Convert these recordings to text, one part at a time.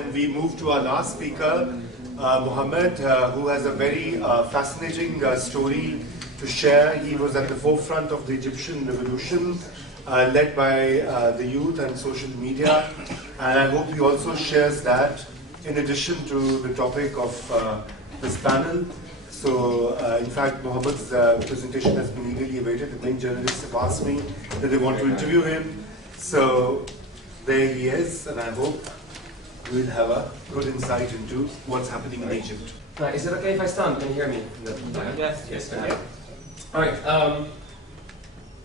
and we move to our last speaker, Mohammed, who has a very fascinating story to share. He was at the forefront of the Egyptian revolution, led by the youth and social media, and I hope he also shares that in addition to the topic of this panel. So, in fact, Mohammed's presentation has been eagerly awaited. The main journalists have asked me that they want to interview him. So, there he is, and I hope we'll have a good insight into what's happening in Egypt. Is it okay if I stand? Can you hear me? Yes. Yes. Okay. All right.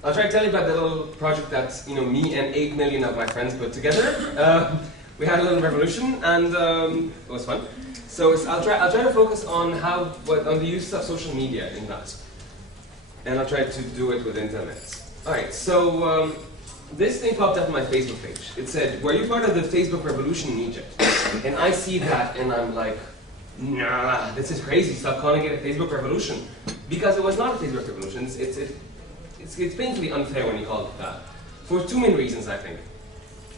I'll try to tell you about the little project that me and 8 million of my friends put together. We had a little revolution, and it was fun. So I'll try to focus on on the use of social media in that, and I'll try to do it with internet. All right. So this thing popped up on my Facebook page. It said, "Were you part of the Facebook revolution in Egypt?" And I see that, and I'm like, "Nah, this is crazy. Stop calling it a Facebook revolution," because it was not a Facebook revolution. It's painfully unfair when you call it that, for two main reasons, I think.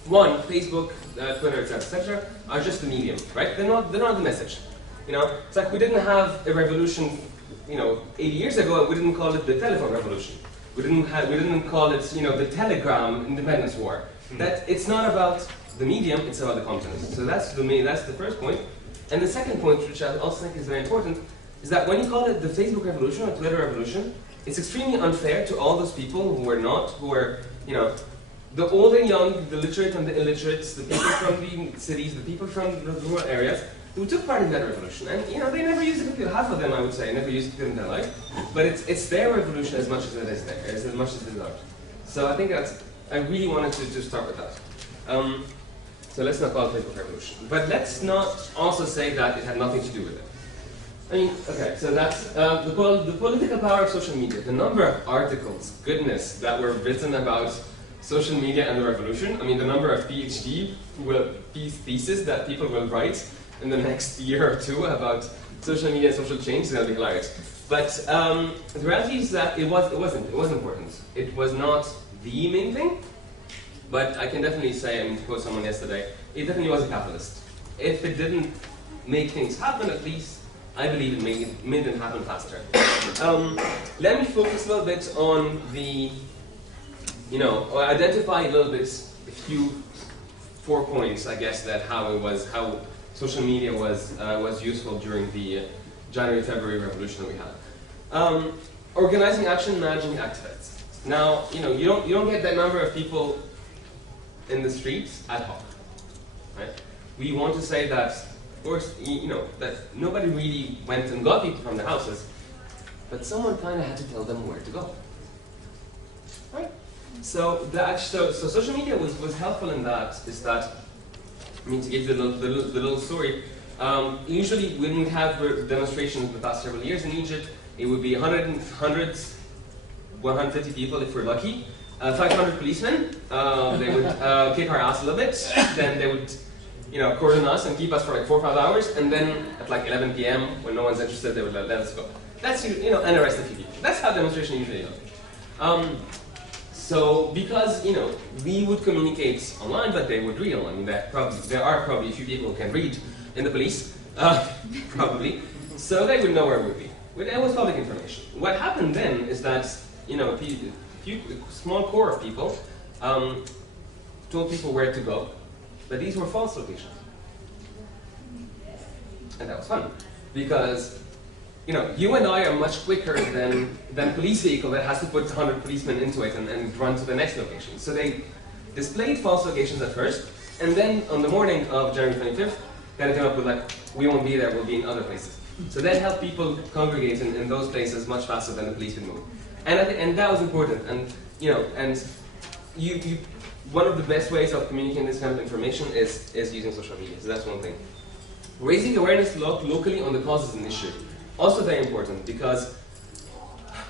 One, Facebook, Twitter, etc., are just the medium, right? They're not the message. It's like we didn't have a revolution, 80 years ago, and we didn't call it the telephone revolution. We didn't call it, the Telegram Independence War. That it's not about the medium; it's about the content. So that's the first point. And the second point, which I also think is very important, is that when you call it the Facebook revolution or Twitter revolution, it's extremely unfair to all those people who are the old and young, the literate and the illiterates, the people from the cities, the people from the rural areas, who took part in that revolution. And they never used it. Half of them, I would say, never used it in their life. But it's their revolution as much as it is theirs, as much as it is ours. So I think I really wanted to start with that. So let's not call it Facebook revolution. But let's not also say that it had nothing to do with it. So that's the political power of social media. The number of articles, goodness, that were written about social media and the revolution. The number of PhD theses that people will write in the next year or two about social media and social change is going to be hilarious. But the reality is that it was important. It was not the main thing, but I can definitely say, to quote someone yesterday, it definitely was a catalyst. If it didn't make things happen, at least I believe it made them happen faster. Let me focus a little bit on or identify a little bit a few 4 points, I guess, that how social media was useful during the January-February revolution that we had. Organizing action, managing activists. Now, you don't get that number of people in the streets ad hoc, right? We want to say that, of course, that nobody really went and got people from their houses, but someone kind of had to tell them where to go, right? So social media was helpful in that. Is that, to give you the little story, usually when we have demonstrations the past several years in Egypt, it would be 150 people if we're lucky, 500 policemen. They would kick our ass a little bit, then they would cordon us and keep us for like 4 or 5 hours, and then at like 11 p.m. when no one's interested, they would let us go. That's and arrest a few people. That's how demonstration usually goes. So, because we would communicate online, but they would read online. There are probably a few people who can read in the police, probably. So they would know where we would be. It was public information. What happened then is that a small core of people told people where to go, but these were false locations, and that was fun because. You and I are much quicker than police vehicle that has to put 100 policemen into it and run to the next location. So they displayed false locations at first, and then on the morning of January 25th, they came up with we won't be there, we'll be in other places. So that helped people congregate in those places much faster than the police could move. And that was important. And one of the best ways of communicating this kind of information is using social media. So that's one thing. Raising awareness locally on the cause is an issue. Also very important because,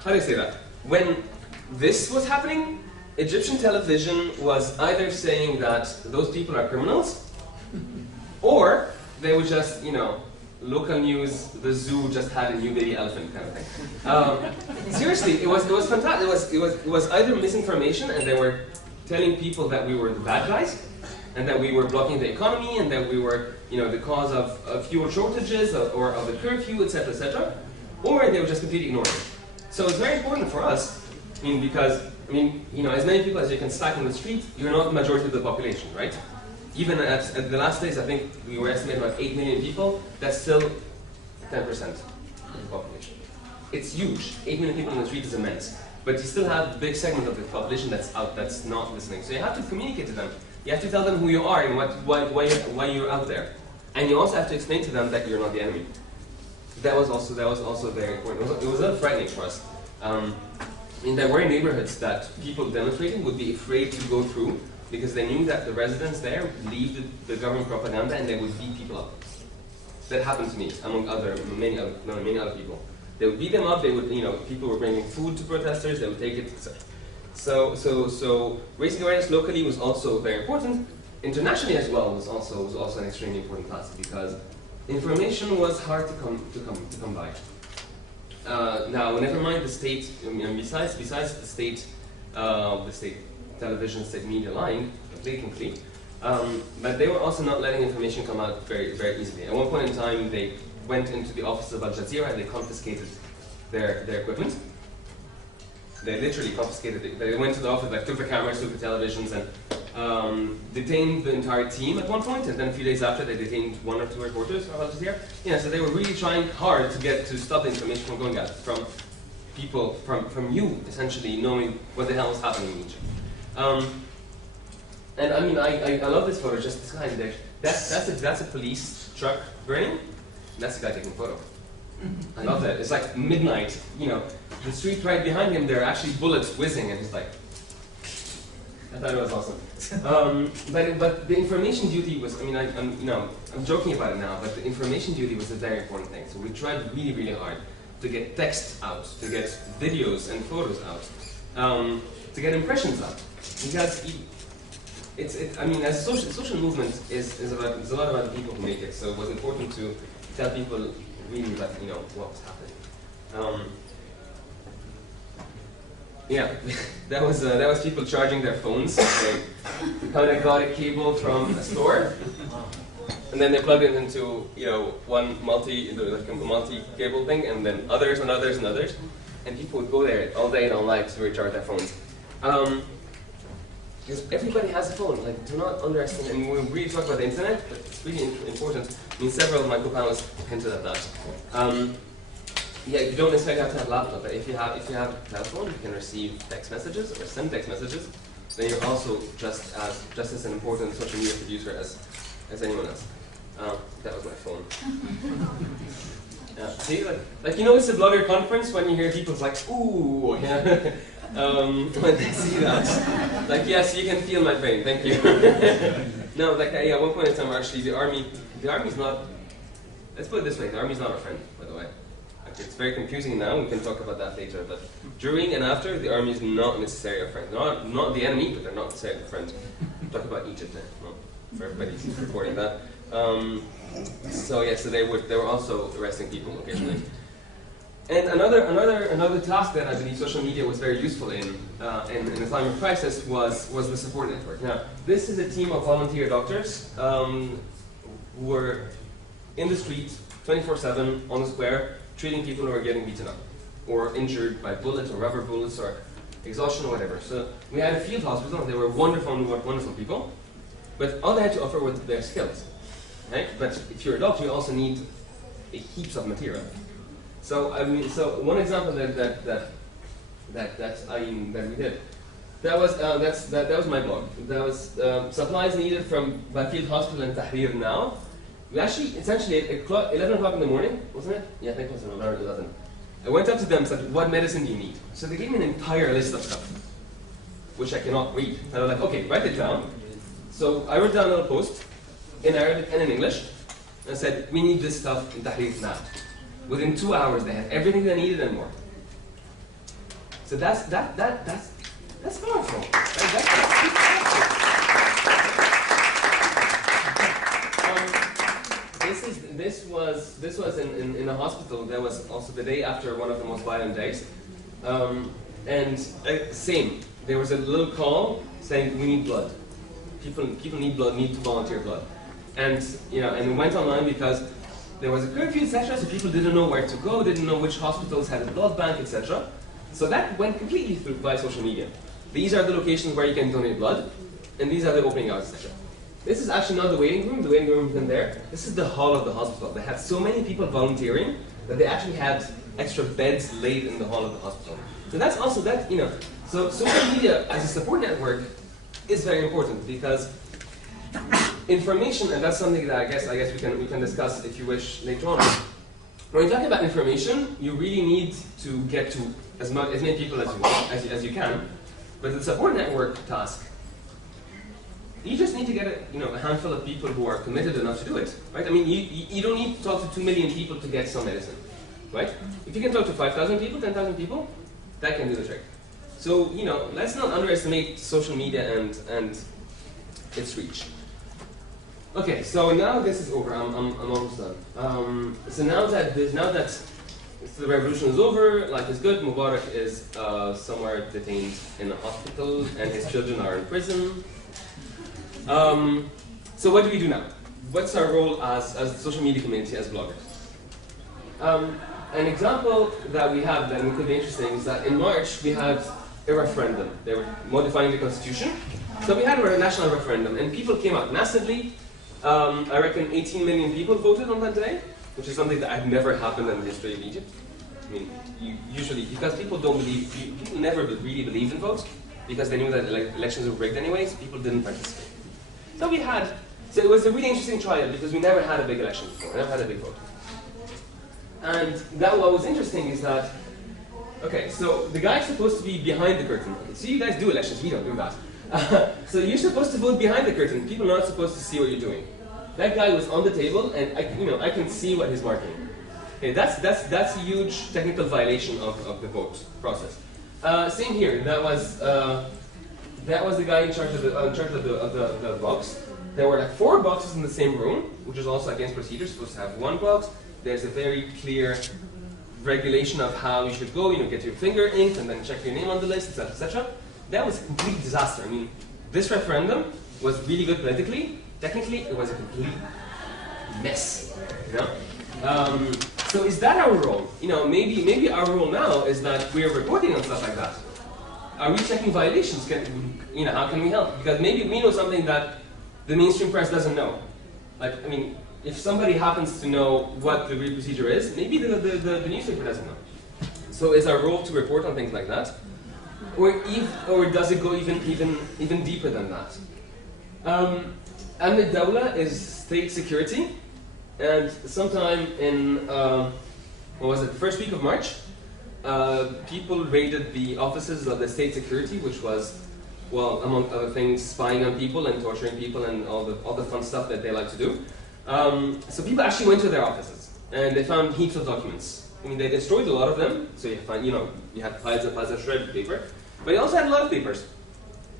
how do I say that? When this was happening, Egyptian television was either saying that those people are criminals, or they would just, local news, the zoo just had a new baby elephant kind of thing. Seriously, it was fantastic. It was either misinformation and they were telling people that we were the bad guys, and that we were blocking the economy, and that we were, the cause of fuel shortages or of the curfew, etc., etc., or they would just completely ignore it. So it's very important for us, because as many people as you can stack on the street, you're not the majority of the population, right? Even at the last days, I think we were estimating about 8 million people. That's still 10% of the population. It's huge. 8 million people on the street is immense. But you still have a big segment of the population that's out, that's not listening. So you have to communicate to them. You have to tell them who you are and why you're out there. And you also have to explain to them that you're not the enemy. That was also very important. It was a little frightening for us. There were neighborhoods that people demonstrating would be afraid to go through because they knew that the residents there believed the government propaganda and they would beat people up. That happened to me, among many other people. They would beat them up. They would, people were bringing food to protesters. They would take it, etc. So raising awareness locally was also very important. Internationally as well was also an extremely important task because information was hard to come by. Now, never mind the state. Besides the state television, state media lying blatantly, but they were also not letting information come out very, very easily. At one point in time, they went into the office of Al Jazeera and they confiscated their equipment. They literally confiscated it. They went to the office, took the cameras, took the televisions, and detained the entire team at one point. And then a few days after, they detained 1 or 2 reporters of Al Jazeera. So they were really trying hard to stop the information from going out from people, from you essentially knowing what the hell was happening in Egypt. And I love this photo. Just this guy there. That's a police truck burning. That's the guy taking a photo. I love that. It's like midnight. The street right behind him, there are actually bullets whizzing, and he's like. I thought it was awesome. But the information duty was. I'm joking about it now, but the information duty was a very important thing. So we tried really, really hard to get text out, to get videos and photos out, to get impressions out, because as a social movement is a lot about the people who make it. So it was important to tell people really that what was happening. That was people charging their phones. They kind of got a cable from a store, and then they plugged it into one multi-cable thing, and then others and others and others, and people would go there all day and all night to recharge their phones. Because everybody has a phone. Do not underestimate. And we really talk about the internet, but it's really important. Several of my co-panelists hinted at that. You don't necessarily have to have a laptop, but if you have a telephone, you can receive text messages or send text messages. Then you're also just as an important social media producer as anyone else. That was my phone. See, it's a blogger conference when you hear people's ooh, yeah. When they see that, yes, you can feel my pain. Thank you. No, at one point in time, actually, the army's not. Let's put it this way: the army's not our friend, by the way. It's very confusing now. We can talk about that later. But during and after, the army is not necessarily our friend. Not the enemy, but they're not necessarily a friend. Talk about Egypt then. Well, for everybody's reporting that. So they were also arresting people occasionally. And another task that I believe social media was very useful in a time of crisis was the support network. Now, this is a team of volunteer doctors who were in the street 24/7 on the square, treating people who are getting beaten up or injured by bullets or rubber bullets or exhaustion or whatever. So we had a field hospital. They were wonderful people, but all they had to offer were their skills. Right? But if you're a doctor, you also need heaps of material. So one example that we did. That was my blog. That was supplies needed by field hospital in Tahrir now. We actually essentially at 11 o'clock in the morning, wasn't it? Yeah, I think it was around 11. I went up to them and said, "What medicine do you need?" So they gave me an entire list of stuff, which I cannot read. And I was like, "Okay, write it down." So I wrote down a little post in Arabic and in English, and I said, "We need this stuff in Tahrir now." Within 2 hours, they had everything they needed and more. So that's powerful. This was in a hospital. That was also the day after one of the most violent days, and same. There was a little call saying we need blood. people need blood, need to volunteer blood. And and we went online because there was a curfew, etc. So people didn't know where to go, didn't know which hospitals had a blood bank, etc. So that went completely through by social media. These are the locations where you can donate blood, and these are the opening hours, etc. This is actually not the waiting room. The waiting room is in there. This is the hall of the hospital. They had so many people volunteering that they actually had extra beds laid in the hall of the hospital. So that's also that, so social media as a support network is very important because information, and that's something that I guess we can discuss if you wish later on. When you talk about information, you really need to get to as many people as you can. But the support network task, you just need to get a handful of people who are committed enough to do it, right? I mean, you don't need to talk to 2 million people to get some medicine, right? If you can talk to 5,000 people, 10,000 people, that can do the trick. So let's not underestimate social media and its reach. Okay, so now this is over. I'm almost done. So now that the revolution is over, life is good. Mubarak is somewhere detained in a hospital, and his children are in prison. So what do we do now? What's our role as the social media community, as bloggers? An example that we have that could be interesting is that in March we had a referendum. They were modifying the constitution. So we had a national referendum, and people came out massively. I reckon 18 million people voted on that day, which is something that had never happened in the history of Egypt. I mean, usually, because people never really believed in votes, because they knew that elections were rigged anyways, people didn't participate. So it was a really interesting trial, because we never had a big election before, we never had a big vote. And what was interesting is that, okay, so the guy's supposed to be behind the curtain. Okay, so you guys do elections, we don't do that. So you're supposed to vote behind the curtain. People are not supposed to see what you're doing. That guy was on the table, and I can see what he's marking. Okay, that's a huge technical violation of the vote process. Same here. That was the guy in charge of the box. There were like 4 boxes in the same room, which is also against procedure. You're supposed to have 1 box. There's a very clear regulation of how you should go. Get your finger inked and then check your name on the list, etc., etc. That was a complete disaster. I mean, this referendum was really good politically. Technically, it was a complete mess. So is that our role? Maybe our role now is that we are reporting on stuff like that. Are we checking violations? How can we help? Because maybe we know something that the mainstream press doesn't know. If somebody happens to know what the real procedure is, maybe the newspaper doesn't know. So is our role to report on things like that? Or does it go even deeper than that? Amn al-Dawla is state security, and sometime in the first week of March, people raided the offices of the state security, which was, well, among other things, spying on people and torturing people and all the fun stuff that they like to do. So people actually went to their offices, and they found heaps of documents. I mean, they destroyed a lot of them. So you had piles and piles of shredded paper. But he also had a lot of papers.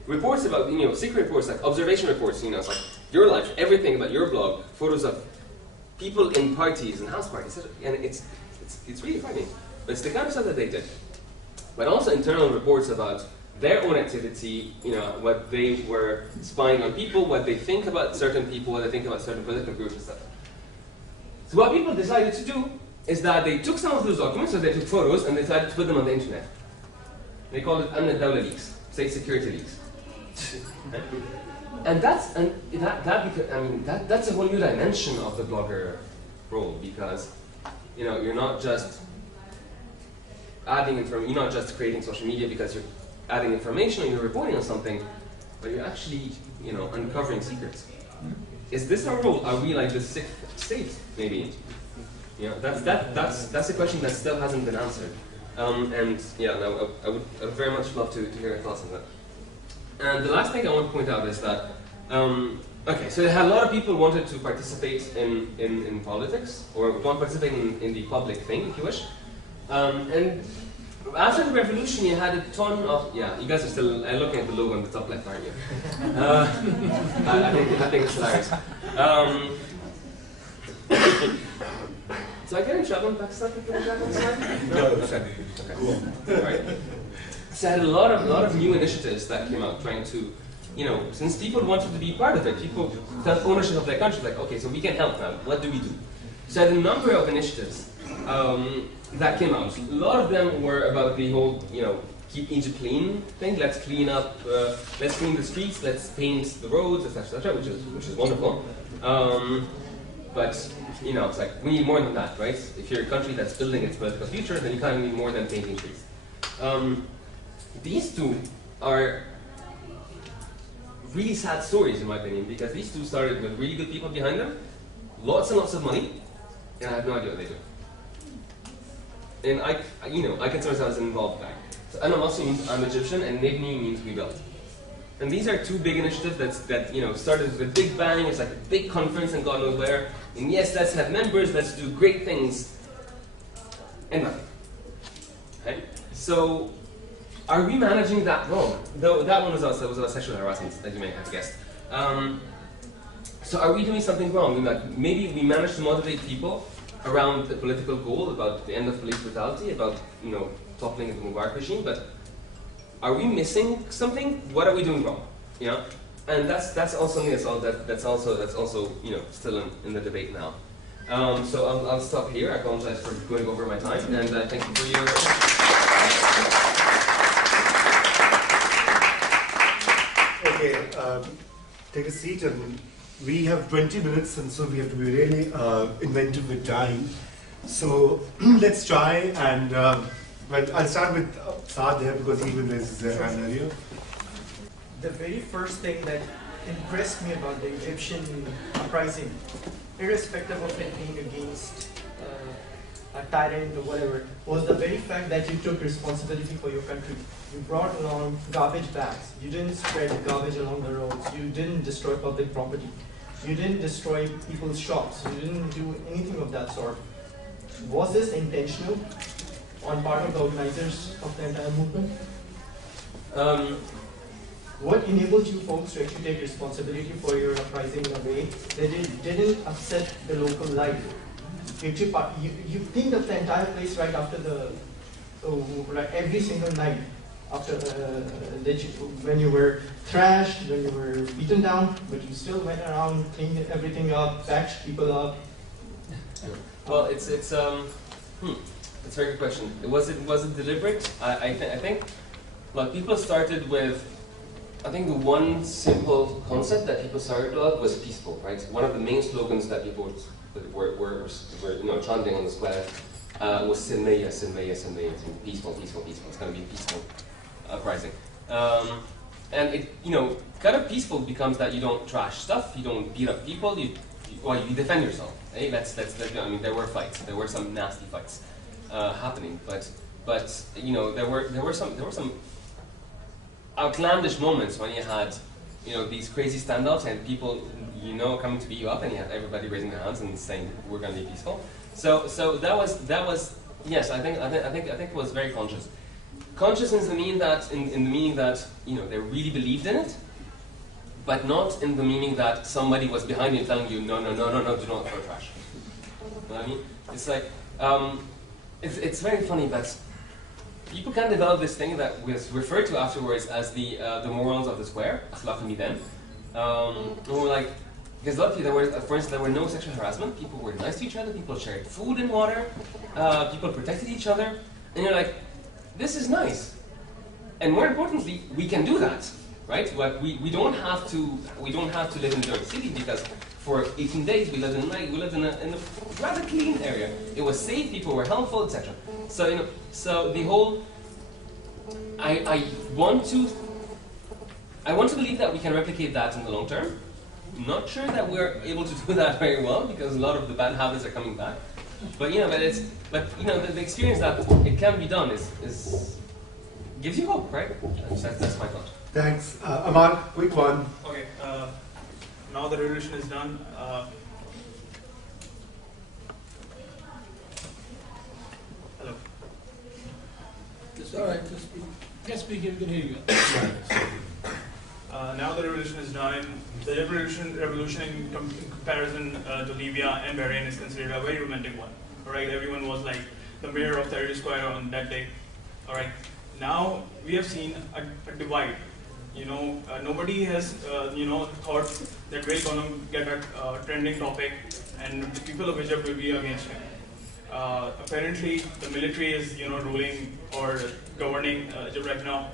Reports about, secret reports, like observation reports, it's like your life, everything about your blog, photos of people in parties and house parties, and it's really frightening. But it's the kind of stuff that they did. But also internal reports about their own activity, what they were spying on people, what they think about certain people, what they think about certain political groups and stuff. So what people decided to do is that they took some of those documents, so they took photos, and they decided to put them on the internet. They called it Amn al-Dawla leaks, state security leaks. And that's a whole new dimension of the blogger role, because you're not just adding information, you're not just creating social media because you're adding information or you're reporting on something, but you're actually uncovering secrets. Is this our role? Are we like the sixth state? Maybe. That's a question that still hasn't been answered. I would very much love to hear your thoughts on that. And the last thing I want to point out is that, so a lot of people wanted to participate in politics, or want to participate in the public thing, if you wish. And after the revolution, you had a ton of, you guys are still looking at the logo on the top left, aren't you? I think it's hilarious. So I get in trouble in Pakistan with the No, okay. Cool. All right. So I had a lot of new initiatives that came out trying to since people wanted to be part of it, people felt ownership of their country. Like, okay, so we can help now. What do we do? So I had a number of initiatives that came out. A lot of them were about the whole, keep Egypt clean thing. Let's clean up, let's clean the streets, let's paint the roads, etc., which is wonderful. But it's like we need more than that, right? If you're a country that's building its political future, then you kind of need more than painting streets. These two are really sad stories, in my opinion, because these two started with really good people behind them, lots and lots of money, and I have no idea what they do. And I consider myself as an involved guy. So I'm Muslim, I'm Egyptian, and Nibni means we build. And these are two big initiatives that started with a big bang. It's like a big conference and God knows where. And yes, let's have members, let's do great things, and nothing. Okay? So, are we managing that wrong? Though that one was about sexual harassment, as you may have guessed. So are we doing something wrong? Maybe we managed to motivate people around a political goal about the end of police brutality, about toppling the Mubarak regime, but are we missing something? What are we doing wrong? And that's also something that's also still in the debate now. So I'll stop here. I apologize for going over my time, and thank you for your. Okay, take a seat, and we have 20 minutes, and so we have to be really inventive with time. So let's try, and but I'll start with Saad here because he even raised his hand earlier. The very first thing that impressed me about the Egyptian uprising, irrespective of it being against a tyrant or whatever, was the very fact that you took responsibility for your country. You brought along garbage bags. You didn't spread garbage along the roads. You didn't destroy public property. You didn't destroy people's shops. You didn't do anything of that sort. Was this intentional on part of the organizers of the entire movement? What enabled you folks to actually take responsibility for your uprising in a way that it didn't upset the local life? You cleaned up the entire place right after every single night after when you were thrashed, when you were beaten down, but you still went around, cleaned everything up, patched people up. Well, it's a very good question. Was it deliberate? I think. Well, people started with. I think the one simple concept that people started with was peaceful, right? One of the main slogans that people were chanting on the square was Silmiya, Silmiya, Silmiya. Peaceful, peaceful, peaceful. It's going to be a peaceful uprising. And it, kind of peaceful becomes that you don't trash stuff, you don't beat up people, you defend yourself. Eh? There were fights, there were some nasty fights happening, but there were some outlandish moments when you had, these crazy standouts and people, coming to beat you up, and you had everybody raising their hands and saying we're going to be peaceful. So that was yes, I think it was very conscious. Conscious in the meaning that they really believed in it, but not in the meaning that somebody was behind you telling you no, do not throw trash. You know what I mean? It's like it's very funny that people can develop this thing that was referred to afterwards as the morals of the square, akhlaq al-midan. Because luckily for instance, there were no sexual harassment. People were nice to each other. People shared food and water. People protected each other. And you're like, this is nice. And more importantly, we can do that, right? Like we don't have to live in New York City because for 18 days we lived in a rather clean area. It was safe. People were helpful, etc. So the whole I want to believe that we can replicate that in the long term. Not sure that we're able to do that very well because a lot of the bad habits are coming back. But the experience that it can be done is gives you hope, right? That's my thought. Thanks, Amar. Quick one. Okay. Now the revolution is done. Hello. It's all right. Just speak. We can hear you. Now the revolution is done. The revolution in comparison to Libya and Bahrain is considered a very romantic one. All right, everyone was like the mayor of Tahrir Square on that day. All right, now we have seen a divide. nobody has thought that we're going to get a trending topic and the people of Egypt will be against him. Apparently, the military is ruling or governing Egypt right now.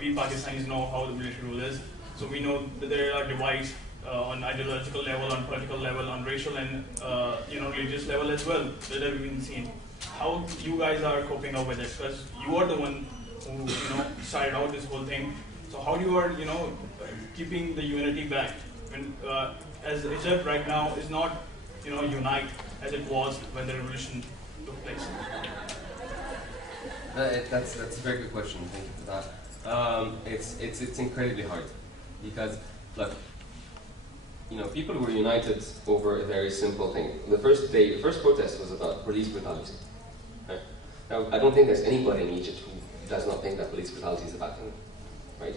We Pakistanis know how the military rule is, so we know that there are divides on ideological level, on political level, on racial and religious level as well that have been seen. How you guys are coping up with it? Because you are the one who started out this whole thing. So how you are keeping the unity back when as Egypt right now is not unite as it was when the revolution took place? That's a very good question. Thank you for that. It's incredibly hard because look, people were united over a very simple thing. The first protest was about police brutality. Right? Now, I don't think there's anybody in Egypt who does not think that police brutality is a bad thing, right?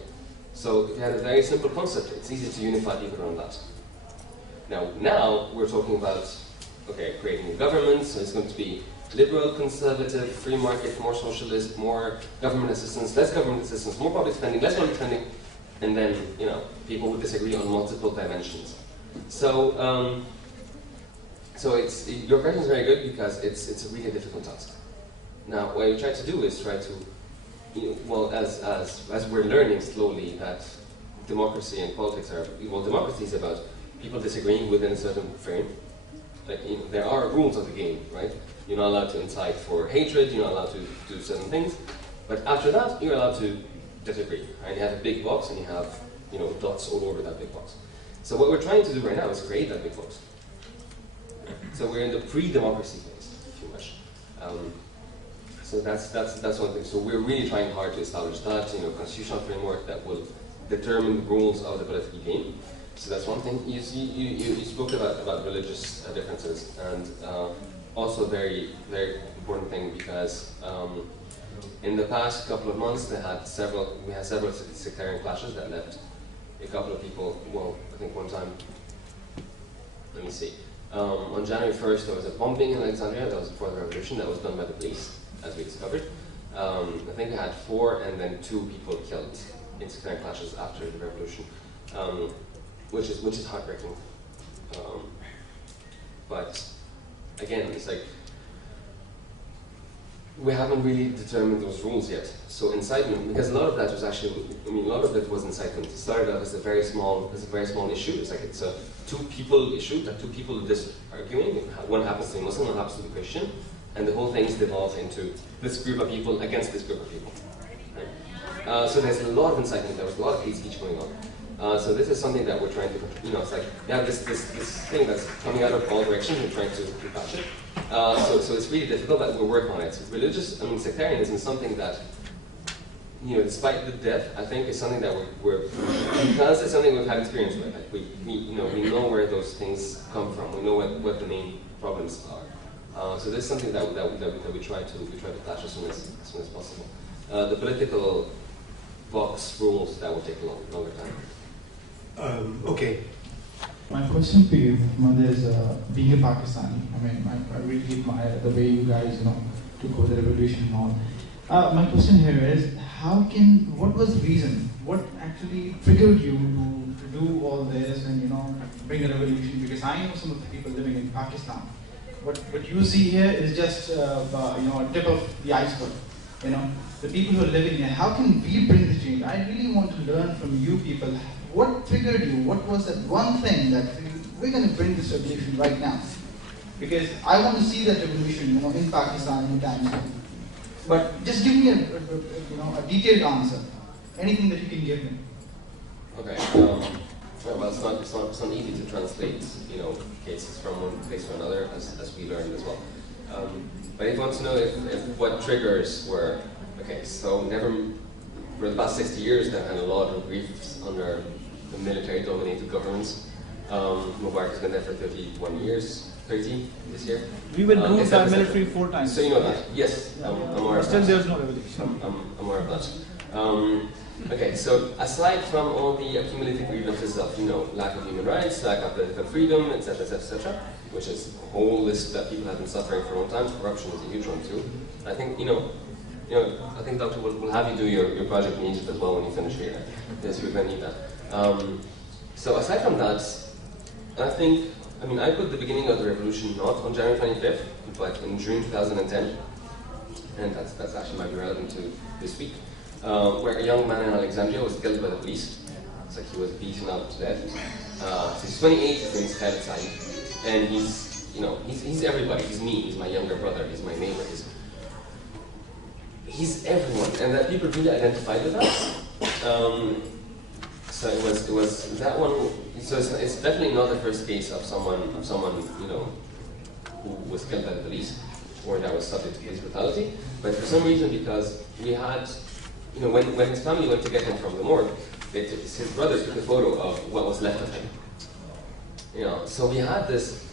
So if you had a very simple concept, it's easy to unify people around that. Now we're talking about, creating a government, so it's going to be liberal, conservative, free market, more socialist, more government assistance, less government assistance, more public spending, less public spending, and then, people would disagree on multiple dimensions. So, your question is very good because it's a really difficult task. Now, what you try to do is try to, as we're learning slowly that democracy and politics are, democracy is about people disagreeing within a certain frame. Like, there are rules of the game, right? You're not allowed to incite for hatred, you're not allowed to do certain things, but after that, you're allowed to disagree. And you have a big box and you have, dots all over that big box. So what we're trying to do right now is create that big box. So we're in the pre-democracy phase, if you wish. So that's one thing. So we're really trying hard to establish that, constitutional framework that will determine the rules of the political game. So that's one thing. You spoke about religious differences, and also a very, very important thing because in the past couple of months we had several sectarian clashes that left a couple of people. Well, I think one time. Let me see. On January 1st, there was a bombing in Alexandria. That was before the revolution. That was done by the police, as we discovered. I think we had 4 and then 2 people killed in sectarian clashes after the revolution, which is heartbreaking. But again, it's like we haven't really determined those rules yet. So incitement, because a lot of that was actually, a lot of it was incitement. It started out as a very small issue. It's a 2 people issue, that 2 people are just arguing. One happens to be Muslim, one happens to be Christian, and the whole thing is devolved into this group of people against this group of people. Right? So there's a lot of incitement. There was a lot of hate speech going on. So this is something that we're trying to, it's like we have this thing that's coming out of all directions. We're trying to patch it. So it's really difficult, but we're working on it. So sectarianism is something that, despite the death, I think is something that because it's something we've had experience with. Like we know where those things come from. We know what the main problems are. So this is something that we try to patch as soon as possible. The political box rules, that will take a longer time. Okay. My question to you, Mohammed, is being a Pakistani, I really admire the way you guys, took over the revolution and all. My question here is, what was the reason? What actually triggered you to do all this and, bring a revolution? Because I know some of the people living in Pakistan. What you see here is just, a tip of the iceberg. The people who are living here, how can we bring the change? I really want to learn from you people. What triggered you? What was that one thing that we're going to bring this revolution right now? Because I want to see that revolution, in Pakistan in time. But just give me a detailed answer. Anything that you can give me. Okay. Well, it's not easy to translate, cases from one place to another, as we learned as well. But if you want to know if what triggers were, so for the past 60 years, they've had a lot of griefs under the military-dominated governments. Mubarak has been there for 31 years, 30 this year. We were moved by military 4 times. So you know that? Yes, I'm aware of that. Still there's no revolution. I'm aware of that. Okay, so aside from all the accumulated grievances of, lack of human rights, lack of political freedom, etc., which is a whole list that people have been suffering for a long time, corruption is a huge one too. I think, I think Doctor will have you do your project in Egypt as well when you finish here. Yes, we're going to need that. So aside from that, I put the beginning of the revolution not on January 25th, but in June 2010, and that's actually might be relevant to this week, where a young man in Alexandria was killed by the police. It's like he was beaten up to death. So he's 28, his name's Khaled Said, and he's everybody. He's me, he's my younger brother, he's my neighbor, he's everyone, and that people really identified with that. So it was that one. So it's definitely not the first case of someone who was killed by the police or that was subject to police brutality. But for some reason, because we had, when his family went to get him from the morgue, his brothers took a photo of what was left of him. So we had this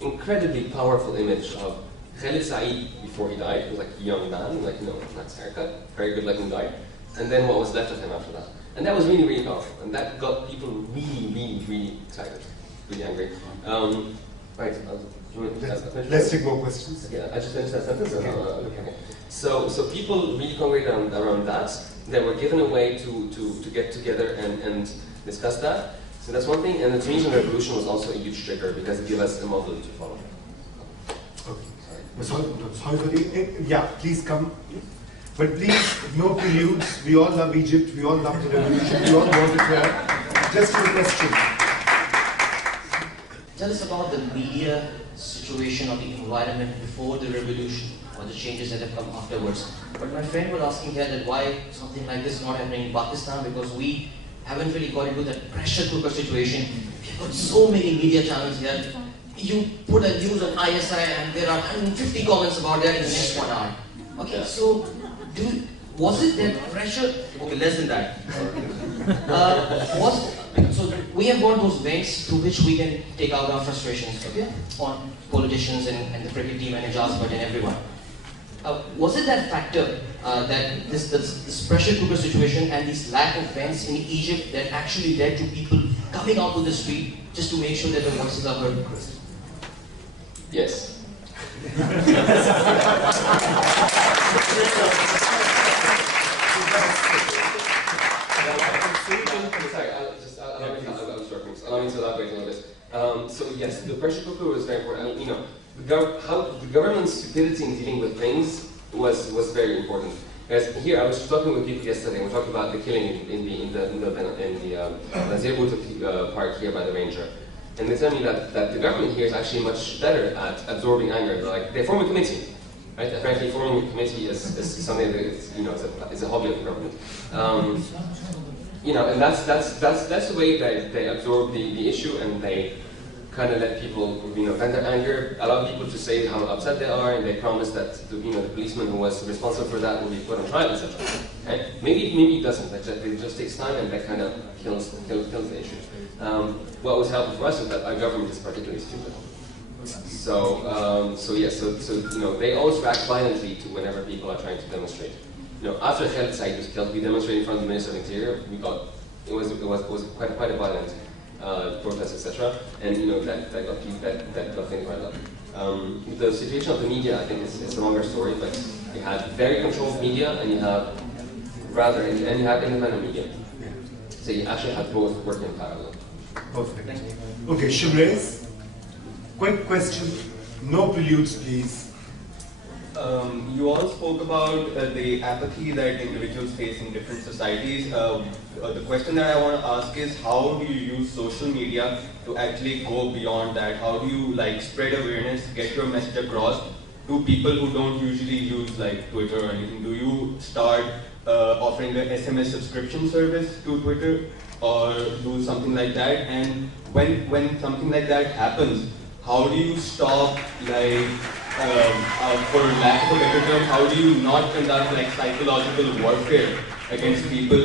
incredibly powerful image of Khaled Said before he died. He was like a young man, nice haircut, very good-looking guy, and then what was left of him after that. And that was really, really powerful, and that got people really, really, really excited, really angry. Right, let's take more questions. Yeah, I just finished that sentence. Okay. So people really congregated around that. They were given a way to get together and discuss that. So that's one thing, and the Tunisian Revolution was also a huge trigger because it gave us a model to follow. Okay. Sorry, yeah, please come. But please, no preludes. We all love Egypt. We all love the revolution. We all want it here. Just a question. Tell us about the media situation or the environment before the revolution or the changes that have come afterwards. But my friend was asking here that why something like this is not happening in Pakistan, because we haven't really got into that pressure cooker situation. We've got so many media channels here. You put a news on ISI and there are 150 comments about that in the next 1 hour. Okay, so was it that pressure? Okay, less than that. So we have got those vents through which we can take out our frustrations, okay, on politicians and the cricket team and Ijaz Bhatt and everyone. Was it that factor that this pressure cooker situation and this lack of vents in Egypt that actually led to people coming out to the street just to make sure that their voices are heard? Yes. Allow me to elaborate a little bit. So yes, the pressure cooker was very important. How the government's stupidity in dealing with things was very important. As here, I was talking with people yesterday. We talked about the killing in the Nazir Bhutto park here by the ranger, and they tell me that the government here is actually much better at absorbing anger. They form a committee. Right? Apparently, forming a committee is something that is a hobby of the government. And that's the way they absorb the issue, and they kind of let people vent their anger, allow people to say how upset they are, and they promise that the policeman who was responsible for that will be put on trial, etc. Okay? Maybe it doesn't. It just takes time, and that kind of kills the issue. What was helpful for us is that our government is particularly stupid. So they always react violently to whenever people are trying to demonstrate. After Khaled Said was killed, we demonstrated in front of the Minister of Interior. It was quite a violent protest, etc. And that got things right up. The situation of the media, I think, is a longer story, but you had very controlled media, and you have independent media. So you actually have both working in parallel. Perfect. Okay, Shimrez. Quick question, no preludes, please. You all spoke about the apathy that individuals face in different societies. The question that I want to ask is, how do you use social media to actually go beyond that? How do you spread awareness, get your message across to people who don't usually use Twitter or anything? Do you start offering the SMS subscription service to Twitter or do something like that? And when something like that happens, how do you stop, for lack of a better term, how do you not conduct psychological warfare against people?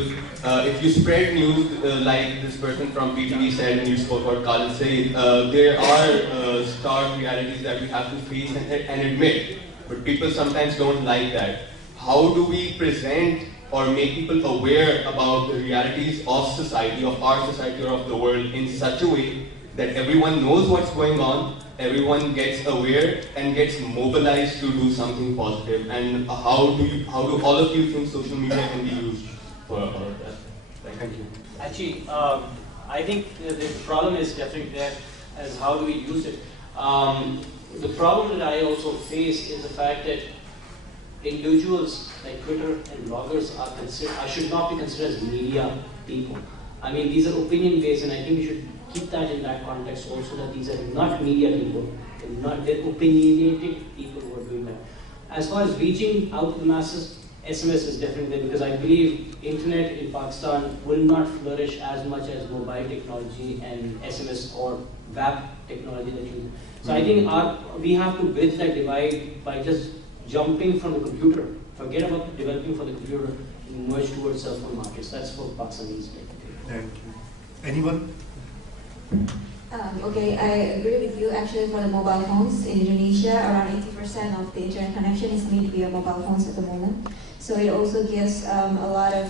If you spread news like this person from PTV said, and you spoke about Khaled Said, there are stark realities that we have to face and admit, but people sometimes don't like that. How do we present or make people aware about the realities of society, of our society or of the world in such a way that everyone knows what's going on everyone gets aware and gets mobilized to do something positive? And how do all of you think social media can be used for that? Thank you. Actually, I think the problem is definitely there as how do we use it. The problem that I also face is the fact that individuals like Twitter and bloggers should not be considered as media people. I mean, these are opinion-based, and I think we should keep that in that context also, that these are not media people, they're opinionated people who are doing that. As far as reaching out to the masses, SMS is definitely, because I believe internet in Pakistan will not flourish as much as mobile technology and SMS or web technology that you. So I think we have to bridge that divide by just jumping from the computer. Forget about developing for the computer and merge towards cell phone markets. That's for Pakistanis. Thank you. Anyone? Okay, I agree with you. Actually, for the mobile phones in Indonesia, around 80% of the internet connection is made via mobile phones at the moment. So it also gives a lot of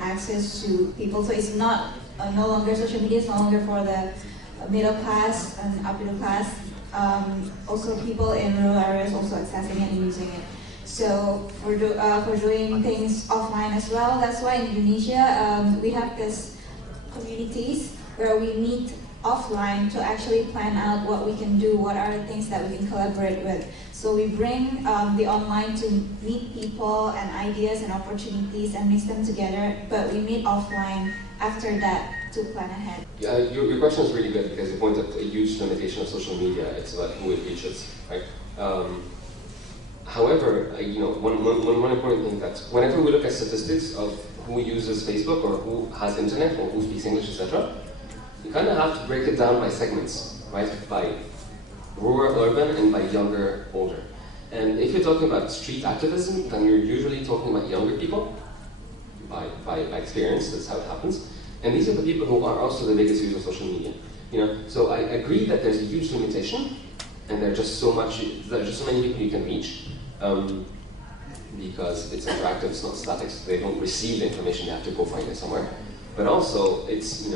access to people. So it's not no longer social media. It's no longer for the middle class and upper middle class. Also, people in rural areas also accessing it and using it. So for doing things offline as well. That's why in Indonesia we have these communities where we meet offline to actually plan out what we can do, what are the things that we can collaborate with. So we bring the online to meet people and ideas and opportunities and mix them together, but we meet offline after that to plan ahead. Your question is really good because you point out a huge limitation of social media. It's about who it reaches, right? However, one important thing that whenever we look at statistics of who uses Facebook or who has internet or who speaks English, etc., you kind of have to break it down by segments, right? By rural, urban, and by younger, older. And if you're talking about street activism, then you're usually talking about younger people, by experience. That's how it happens. And these are the people who are also the biggest users of social media. So I agree that there's a huge limitation, and there's just so many people you can reach. Because it's interactive, it's not static, so they don't receive the information, they have to go find it somewhere. But also, it's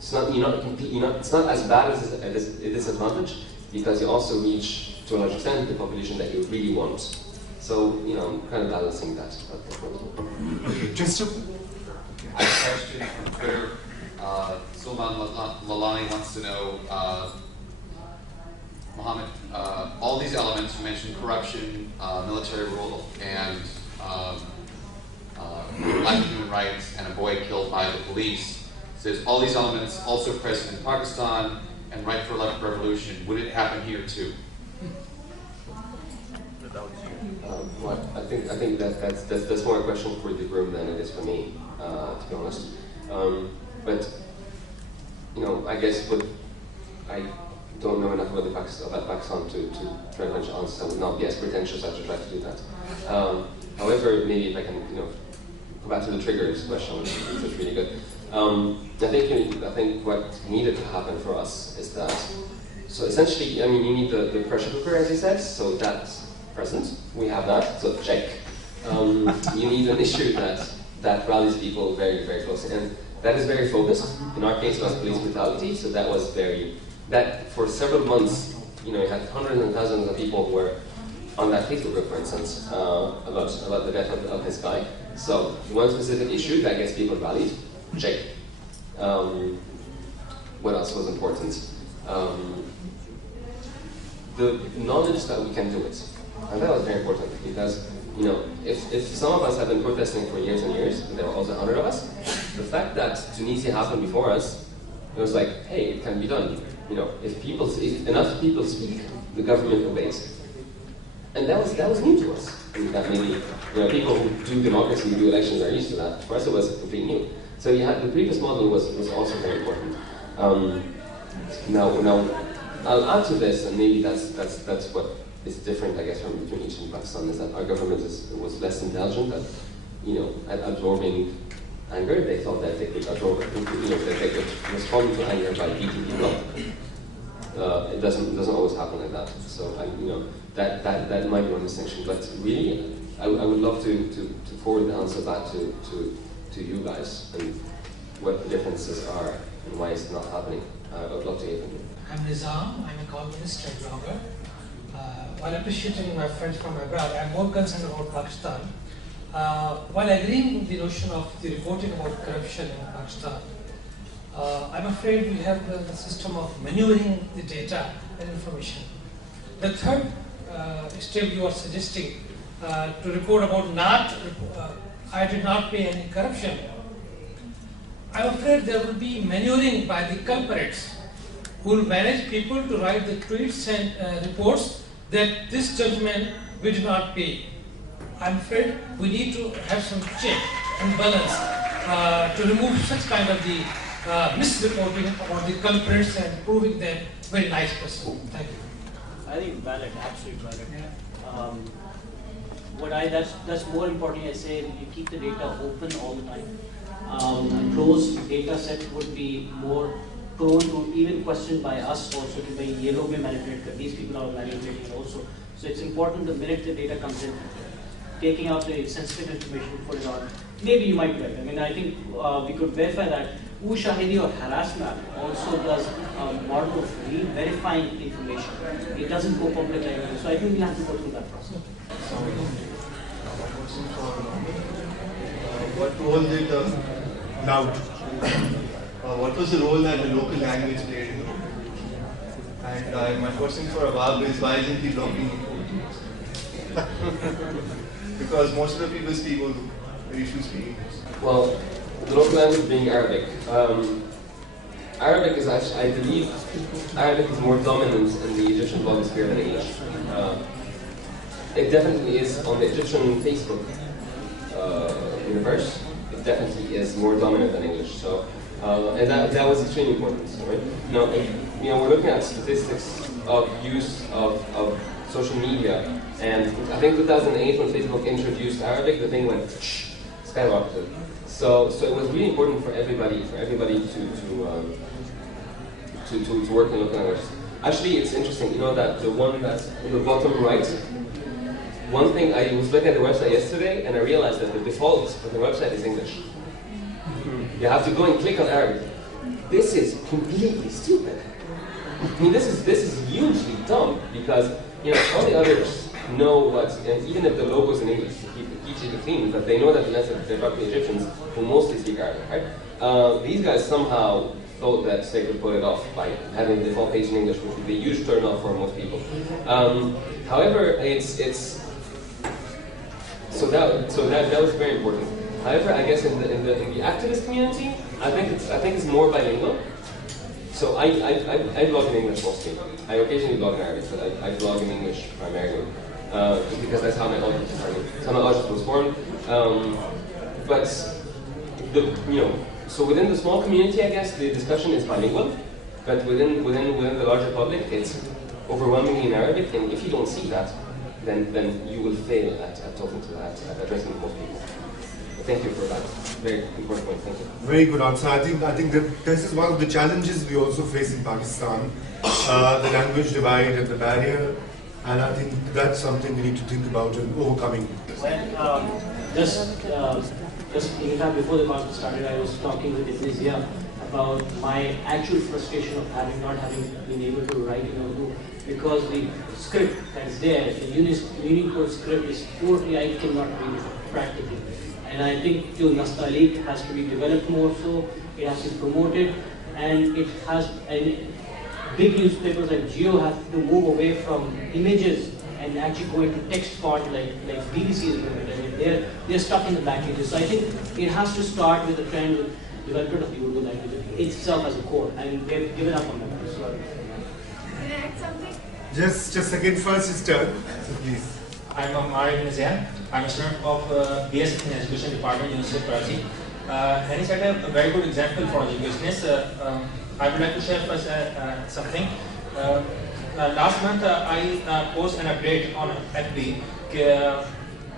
it's not as bad as a disadvantage, because you also reach to a large extent the population that you really want. So kind of balancing that. Just to I have a question from Twitter. Sulman Lalani wants to know, Mohammed, all these elements, you mentioned corruption, military rule, and lack of human rights, and a boy killed by the police. Says all these elements also present in Pakistan and right for left revolution. Would it happen here too? I think that's more a question for the room than it is for me, to be honest. But I guess I don't know enough about Pakistan to try to answer answers. I would not be as pretentious as to try to do that. However, maybe if I can go back to the triggers question, which is really good. I think what needed to happen for us is that, so essentially, you need the pressure cooker, as you said, so that's present. We have that, so check. You need an issue that rallies people very, very closely, and that is very focused. In our case, it was police brutality, so that was that for several months, you had hundreds and thousands of people who were on that Facebook group, for instance, about the death of this guy. So one specific issue that gets people rallied. Check. What else was important? The knowledge that we can do it. And that was very important because, if some of us have been protesting for years and years, and there were also 100 of us, the fact that Tunisia happened before us, it was like, hey, it can be done. If enough people speak, the government obeys. And that was new to us. That maybe, people who do democracy, who do elections are used to that. For us, it was completely new. So the previous model was also very important. Now I'll add to this, and maybe that's what is different, I guess, from between Egypt and Pakistan, is that our government was less intelligent at absorbing anger. They thought that they could absorb it, that they could respond to anger by beating people up. It doesn't always happen like that. So that might be one distinction. But really, I would love to forward the answer back to you guys and what the differences are and why it's not happening. I would love to hear from you. I'm Nizam. I'm a columnist and blogger. While appreciating my friends from abroad, I'm more concerned about Pakistan. While agreeing with the notion of the reporting about corruption in Pakistan, I'm afraid we have the system of manuring the data and information. The third step you are suggesting to report about I did not pay any corruption. I'm afraid there will be manuring by the culprits who will manage people to write the tweets and reports that this judgment we did not pay. I'm afraid we need to have some check and balance to remove such kind of the misreporting about the culprits and proving them very nice person. Thank you. I think valid, absolutely valid. That's more important. I say you keep the data open all the time. A closed data set would be more prone to even questioned by us also to be yellow manipulated. These people are manipulating also. So it's important the minute the data comes in, taking out the sensitive information, put it on. Maybe you might be right. I mean, I think we could verify that. Shahidi or harassment also does a model of re-verifying information. It doesn't go public like that. So I think we'll have to go through that process. What role did what was the role that the local language played in the book? And my question for Abab is, why isn't he blocking the Because most of the people speak Urdu, very few speak English. Well, the local language being Arabic. Arabic is actually, I believe, Arabic is more dominant in the Egyptian blogosphere than English. It definitely is on the Egyptian Facebook universe. It definitely is more dominant than English. So, and that was extremely important, right? Now, we're looking at statistics of use of social media, and I think 2008 when Facebook introduced Arabic, the thing went skyrocketed. So it was really important for everybody to work in local languages. Actually, it's interesting, that the one that's on the bottom right. One thing, I was looking at the website yesterday, and I realized that the default of the website is English. You have to go and click on Arabic. This is completely stupid. I mean, this is hugely dumb because all the others know what, and even if the logo's in English, to keep it clean, but they know that they're probably Egyptians who mostly speak Arabic, right? These guys somehow thought that they could pull it off by having the default page in English, which would be a huge turn off for most people. However, so that was very important. However, I guess in the activist community, I think it's more bilingual. So I blog in English mostly. I occasionally blog in Arabic, but I blog in English primarily, just because that's how my audience was formed. But so within the small community, I guess the discussion is bilingual, but within the larger public, it's overwhelmingly in Arabic. And if you don't see that, then you will fail at talking to that, at addressing most people. Thank you for that. Very important point. Thank you. Very good answer. I think that this is one of the challenges we also face in Pakistan, the language divide and the barrier, and I think that's something we need to think about and overcoming. Well, just in fact, before the conference started, I was talking with Indonesia about my actual frustration of not having been able to write in Urdu because the script that's there, the Unicode script is totally, I cannot read it practically. And I think Nastaliq has to be developed more so, it has to be promoted, and it has, and big newspapers like Geo have to move away from images and actually go into text font like BBC is doing it. I mean, they're stuck in the back ages. So I think it has to start with the trend with development of the Urdu language itself as a core, and they've given up on that. Can I add something? Just a second, first is turn, so please. I'm Amar Nazian. I'm a student of BS in Education Department, University of Karachi. And he set a very good example for educationists. I would like to share first something. Last month I posted an update on FB.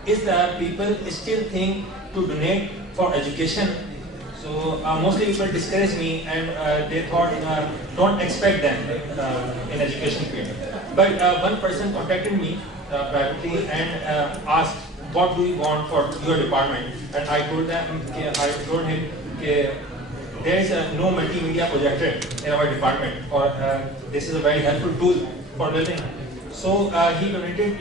Is that people still think to donate for education? So mostly people discourage me and they thought don't expect them in education field. But one person contacted me privately and asked, what do you want for your department? And I told him, there is no multimedia projector in our department, or this is a very helpful tool for learning. So he donated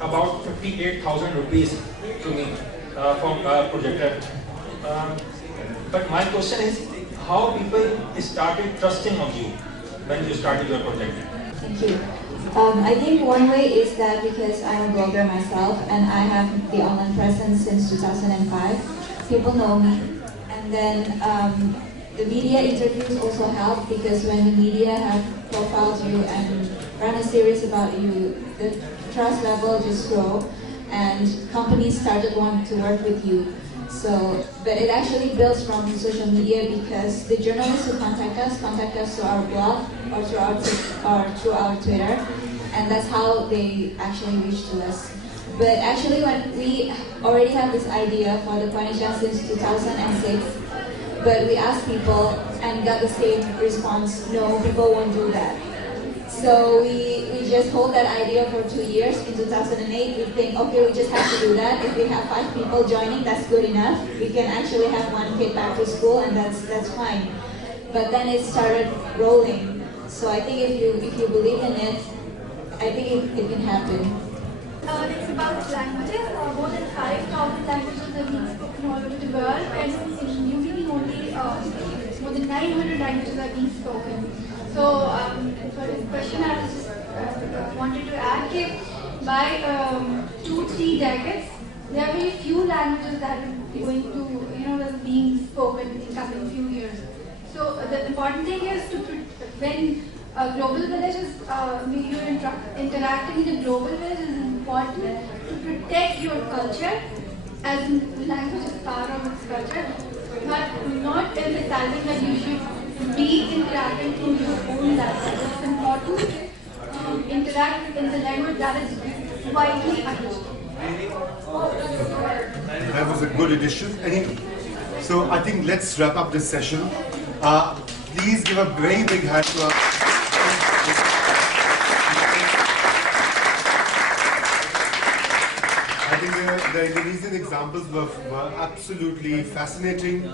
about 58,000 rupees to me for projector. But my question is, how people started trusting on you when you started your project? Thank you. I think one way is that because I'm a blogger myself and I have the online presence since 2005, people know me. And then the media interviews also help, because when the media have profiled you and run a series about you, the trust level just grow and companies started wanting to work with you. So, but it actually builds from social media, because the journalists who contact us through our blog or through our Twitter, and that's how they actually reach to us. But actually, when we already have this idea for the Kwanisha since 2006, but we asked people and got the same response: no, people won't do that. So we just hold that idea for 2 years. In 2008, we think, okay, we just have to do that. If we have 5 people joining, that's good enough. We can actually have 1 kid back to school, and that's fine. But then it started rolling. So I think if you believe in it, I think it can happen. It's about languages. More than 5,000 languages are being spoken all over the world, and in UPB only more than 900 languages are being spoken. So, for this question, I was just wanted to add that by 2-3 decades, there are very few languages that are going to, that are being spoken in coming few years. So, the important thing is when a global village is, you're interacting in a global village, is important to protect your culture, as language is part of its culture, but not emphasizing that you should be interacting through your own language. It's important to interact in the language that is widely understood. That was a good addition. So I think let's wrap up this session. Please give a very big hand to our... I think the Indonesian examples were absolutely fascinating.